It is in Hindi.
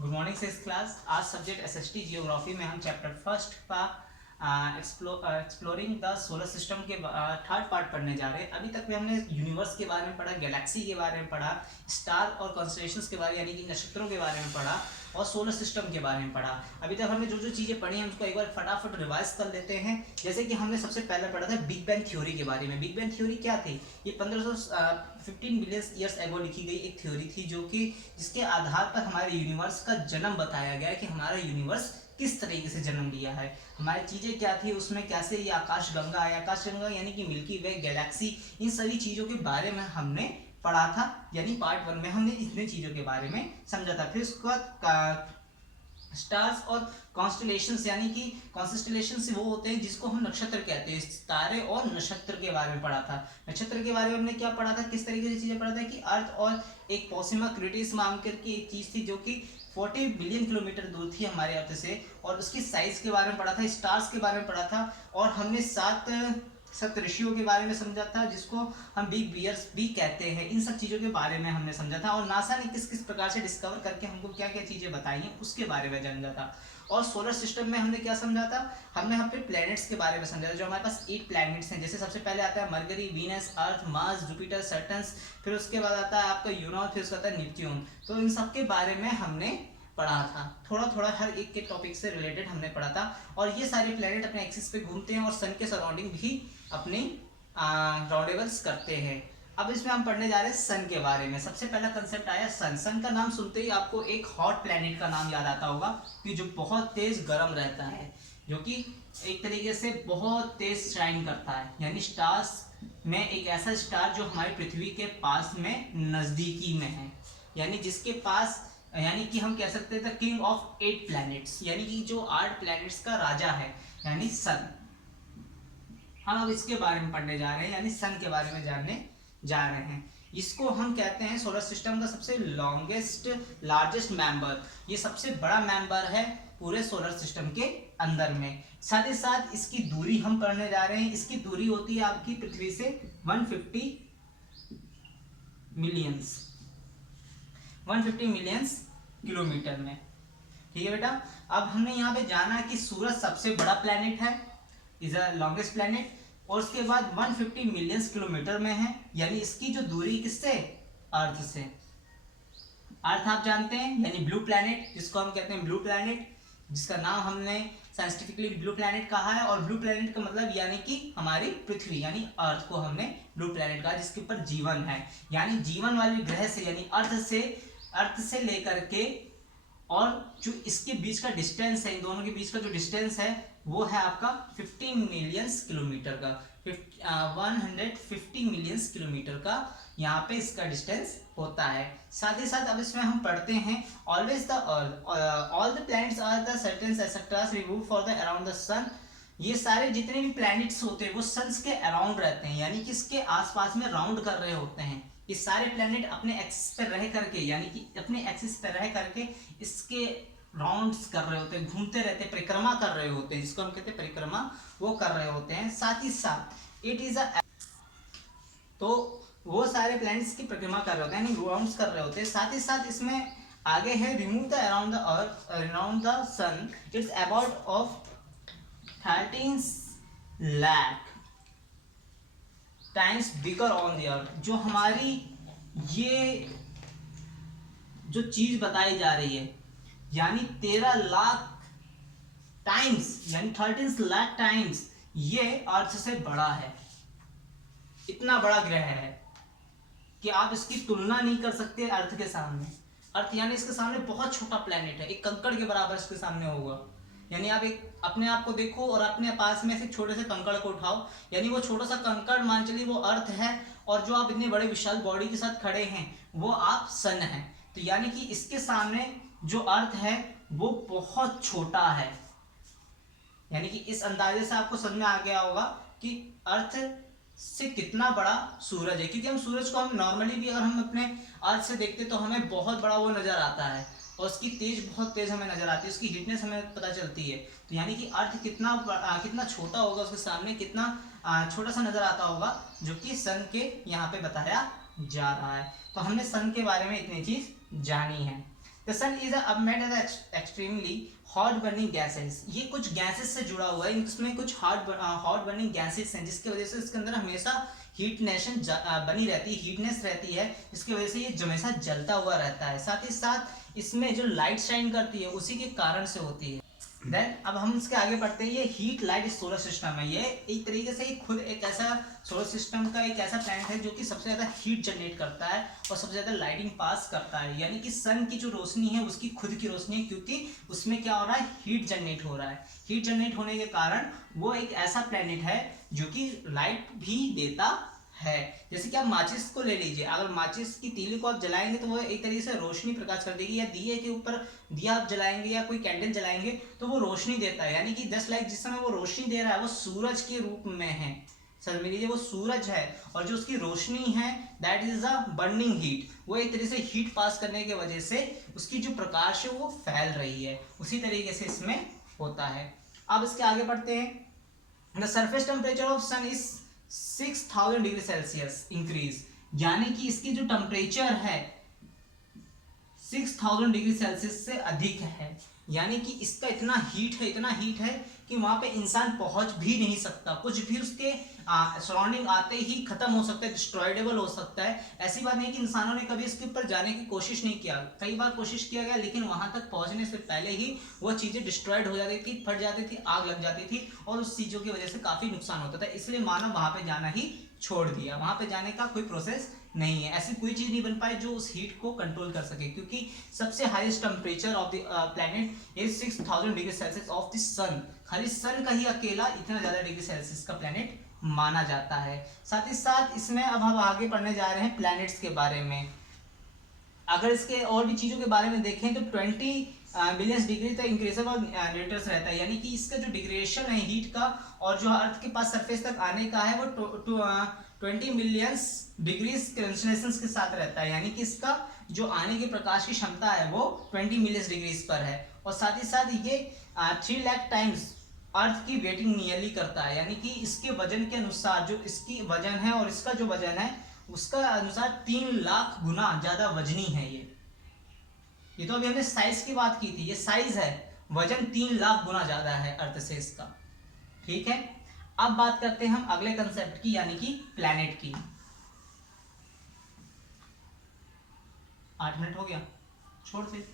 Good morning six class. आज सब्जेक्ट एसएसटी जियोग्राफी में हम चैप्टर फर्स्ट का एक्सप्लोरिंग द सोलर सिस्टम के थर्ड पार्ट पढ़ने जा रहे हैं। अभी तक में हमने यूनिवर्स के बारे में पढ़ा, गैलेक्सी के बारे में पढ़ा, स्टार और कॉन्स्टलेशंस के बारे यानी कि नक्षत्रों के बारे में पढ़ा और सोलर सिस्टम के बारे में पढ़ा। अभी तक हमने जो जो चीज़ें पढ़ी हैं उसको एक बार फटाफट रिवाइज कर लेते हैं। जैसे कि हमने सबसे पहले पढ़ा था बिग बैंग थ्योरी के बारे में। बिग बैंग थ्योरी क्या थी? ये 1515 मिलियन ईयर्स एगो लिखी गई एक थ्योरी थी, जो कि जिसके आधार पर हमारे यूनिवर्स का जन्म बताया गया है कि हमारा यूनिवर्स किस तरीके से जन्म लिया है, हमारी चीज़ें क्या थी उसमें, कैसे ये आकाशगंगा है, आकाशगंगा यानी कि मिल्की वे, गैलेक्सी, इन सभी चीज़ों के बारे में हमने पढ़ा था। यानी पार्ट 1 में हमने इतनी चीज़ों के बारे में समझा था। फिर उसके बाद स्टार्स और कॉन्स्टलेशंस, यानी कि कॉन्स्टलेशंस वो होते हैं जिसको हम नक्षत्र कहते हैं, तारे और नक्षत्र के बारे में पढ़ा था। नक्षत्र के बारे में हमने क्या पढ़ा था, किस तरीके से चीज़ें पढ़ा था कि अर्थ और एक पोसिमा क्रिटिस नाम करके एक चीज़ थी जो कि 40 बिलियन किलोमीटर दूर थी हमारे अर्थ से, और उसकी साइज के बारे में पढ़ा था, स्टार्स के बारे में पढ़ा था, और हमने सात सप्तऋषियों के बारे में समझा था जिसको हम बिग बियर्स भी कहते हैं। इन सब चीज़ों के बारे में हमने समझा था, और नासा ने किस किस प्रकार से डिस्कवर करके हमको क्या क्या चीज़ें बताई हैं उसके बारे में समझा था। और सोलर सिस्टम में हमने क्या समझा था, हमने यहाँ पे प्लैनेट्स के बारे में समझा था। जो हमारे पास 8 प्लैनेट्स हैं, जैसे सबसे पहले आता है मरकरी, वीनस, अर्थ, मार्स, जुपिटर, सैटर्न, फिर उसके बाद आता है आपका यूरोन, फिर उसका आता है नेपच्यून। तो इन सब के बारे में हमने पढ़ा था, थोड़ा थोड़ा हर एक के टॉपिक से रिलेटेड हमने पढ़ा था। और ये सारे प्लैनेट अपने एक्सिस पे घूमते हैं और सन के सराउंडिंग भी अपनी राउंडेबल्स करते हैं। अब इसमें हम पढ़ने जा रहे हैं सन के बारे में। सबसे पहला कंसेप्ट आया सन। सन का नाम सुनते ही आपको एक हॉट प्लैनेट का नाम याद आता होगा कि जो बहुत तेज गर्म रहता है, जो कि एक तरीके से बहुत तेज शाइन करता है। यानी स्टार्स में एक ऐसा स्टार जो हमारी पृथ्वी के पास में नजदीकी में है, यानी जिसके पास, यानी कि हम कह सकते हैं द किंग ऑफ 8 प्लैनेट्स, यानी कि जो 8 प्लैनेट्स का राजा है, यानी सन। हम अब इसके बारे में पढ़ने जा रहे हैं, यानी सन के बारे में जानने जा रहे हैं। इसको हम कहते हैं सोलर सिस्टम का सबसे लार्जेस्ट मेंबर, ये सबसे बड़ा मेंबर है पूरे सोलर सिस्टम के अंदर में। साथ ही साथ इसकी दूरी हम पढ़ने जा रहे हैं। इसकी दूरी होती है आपकी पृथ्वी से 150 मिलियंस किलोमीटर में। ठीक है बेटा। अब हमने यहाँ पे जाना कि सूरज सबसे बड़ा प्लेनेट है, इज अ लॉन्गेस्ट प्लेनेट, और उसके बाद 150 मिलियंस किलोमीटर में है। यानी इसकी जो दूरी किससे, अर्थ से। अर्थ आप जानते हैं, यानी ब्लू प्लेनेट, जिसको हम कहते हैं ब्लू प्लेनेट, जिसका नाम हमने साइंटिफिकली ब्लू प्लेनेट कहा है। और ब्लू प्लेनेट का मतलब यानी कि हमारी पृथ्वी यानी अर्थ को हमने ब्लू प्लेनेट कहा, जिसके ऊपर जीवन है। यानी जीवन वाले ग्रह से, यानी अर्थ से लेकर के, और जो इसके बीच का डिस्टेंस है, इन दोनों के बीच का जो डिस्टेंस है वो है आपका 15 मिलियंस किलोमीटर का, 150 मिलियंस किलोमीटर का यहाँ पे इसका डिस्टेंस होता है। साथ ही साथ अब इसमें हम पढ़ते हैं always the earth, all the planets are the certain extras revolve for the around the sun. ये सारे जितने भी प्लैनेट्स होते हैं वो सन्स के अराउंड रहते हैं, यानी कि इसके आसपास में राउंड कर रहे होते हैं। ये सारे प्लैनेट अपने एक्सिस पर रह करके, यानी कि अपने एक्सिस पर रह करके इसके राउंड्स कर रहे होते हैं, घूमते रहते हैं, परिक्रमा कर रहे होते हैं, जिसको हम कहते हैं परिक्रमा, वो कर रहे होते हैं। साथ ही साथ इट इज अ, तो वो सारे प्लैनेट्स की परिक्रमा कर रहे होते हैं, यानी राउंड्स कर रहे होते हैं। साथ ही साथ इसमें आगे है remove the around the earth, around the sun, it's about of 13 lakh times bigger on the earth. जो हमारी ये जो चीज बताई जा रही है, यानी 13 लाख टाइम्स, यानी 13 लाख टाइम्स ये अर्थ से बड़ा है। इतना बड़ा ग्रह है कि आप इसकी तुलना नहीं कर सकते अर्थ के सामने। अर्थ यानी इसके सामने बहुत छोटा प्लेनेट है, एक कंकड़ के बराबर इसके सामने होगा। यानी आप एक अपने आप को देखो और अपने पास में से छोटे से कंकड़ को उठाओ, यानी वो छोटा सा कंकड़ मान चलिए वो अर्थ है, और जो आप इतने बड़े विशाल बॉडी के साथ खड़े हैं वो आप सन हैं। तो यानी कि इसके सामने जो अर्थ है वो बहुत छोटा है। यानी कि इस अंदाजे से आपको समझ में आ गया होगा कि अर्थ से कितना बड़ा सूरज है, क्योंकि हम सूरज को हम नॉर्मली भी अगर हम अपने अर्थ से देखते तो हमें बहुत बड़ा वो नजर आता है, और उसकी तेज बहुत तेज हमें नजर आती है, उसकी हीटनेस हमें पता चलती है। तो यानी कि अर्थ कितना छोटा होगा, उसके सामने कितना छोटा सा नजर आता होगा, जो कि सन के यहाँ पे बताया जा रहा है। तो हमने सन के बारे में इतनी चीज जानी है। The sun is made as extremely hot burning gases. ये कुछ गैसेस से जुड़ा हुआ है, इसमें कुछ हॉट बर्निंग गैसेस हैं जिसकी वजह से इसके अंदर हमेशा हीटनेशन बनी रहती है, हीटनेस रहती है, इसकी वजह से ये हमेशा जलता हुआ रहता है। साथ ही साथ इसमें जो लाइट शाइन करती है उसी के कारण से होती है। देन अब हम इसके आगे बढ़ते हैं। ये हीट लाइट सोलर सिस्टम है। ये एक तरीके से खुद एक ऐसा सोलर सिस्टम का एक ऐसा प्लैनेट है जो कि सबसे ज़्यादा हीट जनरेट करता है और सबसे ज़्यादा लाइटिंग पास करता है। यानी कि सन की जो रोशनी है उसकी खुद की रोशनी है, क्योंकि उसमें क्या हो रहा है, हीट जनरेट हो रहा है। हीट जनरेट होने के कारण वो एक ऐसा प्लैनेट है जो कि लाइट भी देता है। जैसे कि आप माचिस को ले लीजिए, अगर माचिस की तीली को आप जलाएंगे तो वो एक तरीके से रोशनी प्रकाश कर देगी, या दिए के ऊपर दिया आप जलाएंगे या कोई कैंडल जलाएंगे तो वो रोशनी देता है। यानी कि जस्ट लाइक जिस समय वो रोशनी दे रहा है वो सूरज के रूप में है, समझ लीजिए वो सूरज है, और जो उसकी रोशनी है that is a burning heat. वो एक तरीके से हीट पास करने की वजह से उसकी जो प्रकाश है वो फैल रही है, उसी तरीके से इसमें होता है। अब इसके आगे बढ़ते हैं। The surface temperature of sun is 6000 degree Celsius increase. यानी कि इसकी जो टेम्परेचर है 6000 डिग्री सेल्सियस से अधिक है। यानी कि इसका इतना हीट है कि वहां पे इंसान पहुंच भी नहीं सकता, कुछ भी उसके सराउंडिंग आते ही खत्म हो सकता है, डिस्ट्रॉयडेबल हो सकता है। ऐसी बात नहीं है कि इंसानों ने कभी इसके ऊपर जाने की कोशिश नहीं किया, कई बार कोशिश किया गया, लेकिन वहां तक पहुंचने से पहले ही वो चीजें डिस्ट्रॉयड हो जाती थी, फट जाती थी, आग लग जाती थी, और उस चीजों की वजह से काफी नुकसान होता था। इसलिए मानव वहां पे जाना ही छोड़ दिया, वहां पे जाने का कोई प्रोसेस नहीं है। ऐसी कोई चीज नहीं बन पाई जो उस हीट को कंट्रोल कर सके, क्योंकि सबसे highest temperature of the planet is 6000 degree Celsius of the sun. खाली सन का ही अकेला इतना ज्यादा डिग्री सेल्सियस का प्लैनेट माना जाता है। साथ ही साथ इसमें अब हम आगे पढ़ने जा रहे हैं प्लैनेट्स के बारे में। अगर इसके और भी चीजों के बारे में देखें तो 20 बिलियन डिग्री तक इंक्रीजेबल और न्यूट्रस रहता है। यानी कि इसका जो डिग्रेडेशन है हीट का और जो अर्थ के पास सरफेस तक आने का है वो 20 मिलियन डिग्रीज सेल्सियस के साथ रहता है। यानी कि इसका जो आने के प्रकाश की क्षमता है वो 20 मिलियन डिग्रीज पर है, और साथ ही साथ ये 3 लाख टाइम्स अर्थ की वेटिंग नियरली करता है। यानी कि इसके वजन के अनुसार, जो इसकी वजन है और इसका जो वजन है उसका अनुसार 3 लाख गुना ज्यादा वजनी है ये तो अभी हमने साइज की बात की थी, ये साइज है, वजन 3 लाख गुना ज्यादा है अर्थ से इसका। ठीक है, अब बात करते हैं हम अगले कंसेप्ट की, यानी कि प्लैनेट की। 8 मिनट हो गया, छोड़ दे।